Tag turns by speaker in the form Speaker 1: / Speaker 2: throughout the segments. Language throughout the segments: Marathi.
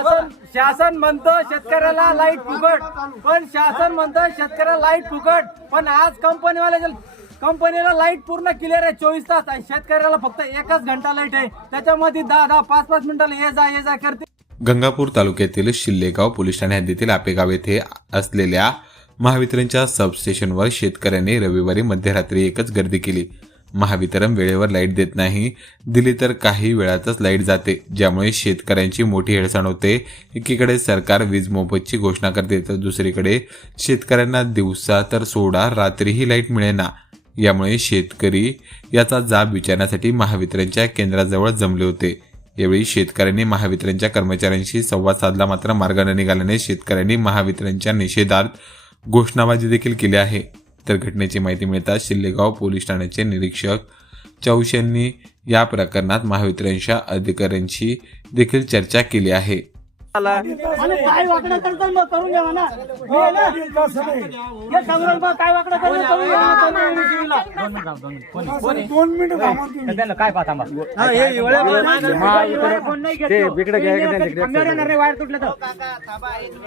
Speaker 1: शासन शासन म्हणतं शेतकऱ्याला लाइट फुकट. पण शासन म्हणतं शेतकऱ्याला लाइट फुकट. पण आज कंपनीवाल्या कंपनीला लाइट पूर्ण क्लिअर आहे चोवीस तास. आणि शेतकऱ्याला फक्त एकच घंटा लाइट आहे. त्याच्यामध्ये दहा दहा पाच पाच मिनिटाला ये जा ये जा करते.
Speaker 2: गंगापूर तालुक्यातील शिल्लेगाव पोलीस ठाणे हद्दीतील आपेगाव येथे असलेल्या महावितरणच्या सबस्टेशनवर शेतकऱ्यांनी रविवारी मध्यरात्री एकच गर्दी केली. महावितरण वेळेवर लाइट देत नाही. दिली तर काही वेळातच लाइट जाते ज्यामुळे शेतकऱ्यांची मोठी हेळसाण होते. एकीकडे सरकार वीज मोफतची घोषणा करते तर दुसरीकडे शेतकऱ्यांना दिवसा तर सोडा रात्रीही लाइट मिळेना. यामुळे शेतकरी याचा जाब विचारण्यासाठी महावितरणच्या केंद्राजवळ जमले होते. यावेळी शेतकऱ्यांनी महावितरणच्या कर्मचाऱ्यांशी संवाद साधला मात्र मार्ग न निघाल्याने शेतकऱ्यांनी महावितरणच्या निषेधार्थ घोषणाबाजी देखील केली आहे. तर घटनेची माहिती मिळताच शिल्लेगाव पोलीस ठाण्याचे निरीक्षक चौश यांनी या प्रकरणात महावितरणच्या अधिकाऱ्यांशी देखील चर्चा केली आहे.
Speaker 3: काय वाकडं करतात मग करून हो ना? हे काय वाकडं करून.
Speaker 1: काय पाहता
Speaker 3: हा, हे एवढ्या वेळा फोन नाही घेत तो. कॅमेरा येणार नाही, वायर तुटलं तर.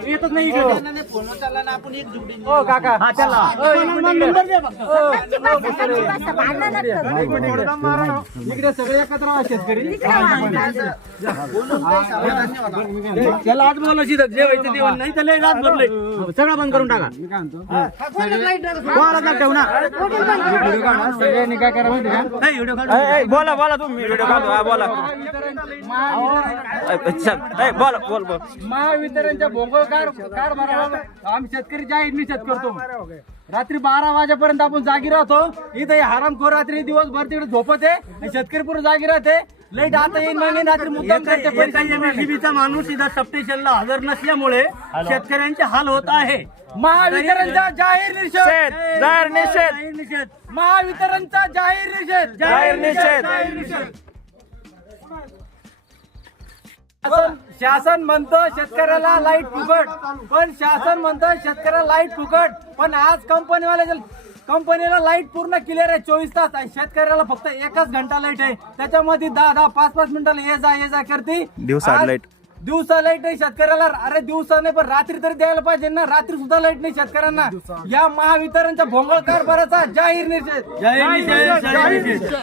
Speaker 3: येतच नाही इकडे तो.
Speaker 1: हो काका हा चला
Speaker 3: मला नंबर दे फक्त.
Speaker 1: इकडे सगळे एकत्र शेतकरी
Speaker 3: त्याला आज बोलायची जेवायचं जेवण नाही त्याला सगळं बंद करून टाका. ठेवू ना.
Speaker 1: सगळ्यांनी काय करा माहिती का?
Speaker 3: नाही, व्हिडिओ काढू.
Speaker 4: बोला बोला तुम्ही व्हिडिओ काढतो बोला. बोल बोल बोल.
Speaker 1: महावितरणच्या भोंगळ कार आम्ही शेतकरी जाहीर निषेध करतो. रात्री बारा वाजेपर्यंत आपण जागी राहतो. इथं हे हरामखोर रात्री दिवसभर तिकडे झोपत आहे आणि शेतकरी पूर्ण जागी राहते. आता येईन मागे रात्री मुद्दाम करते. पैसे
Speaker 3: माणूस इथं सबस्टेशनला हजर नसल्यामुळे शेतकऱ्यांचे हाल होत आहे.
Speaker 1: महावितरणचा जाहीर निषेध.
Speaker 4: जाहीर निषेध.
Speaker 3: जाहीर निषेध.
Speaker 1: महावितरणचा जाहीर निषेध.
Speaker 4: जाहीर निषेध.
Speaker 3: जाहीर निषेध.
Speaker 1: शासन शासन म्हणतं शेतकऱ्याला लाइट फुकट. पण शासन म्हणतं शेतकऱ्याला लाइट फुकट. पण आज कंपनीवाल्या कंपनीला लाइट पूर्ण क्लिअर आहे चोवीस तास. आणि शेतकऱ्याला फक्त एकच घंटा लाइट आहे. त्याच्यामध्ये दहा दहा पाच पाच मिनिटाला ये जा ये जा करते.
Speaker 4: दिवसा लाइट.
Speaker 1: दिवसा लाइट नाही शेतकऱ्याला. अरे दिवसा नाही पण रात्री तरी द्यायला पाहिजे ना. रात्री सुद्धा लाइट नाही शेतकऱ्यांना. या महावितरणच्या भोंगळ कारभाराचा जाहीर निषेध.
Speaker 3: जाहीर निषेध जाहीर निषेध.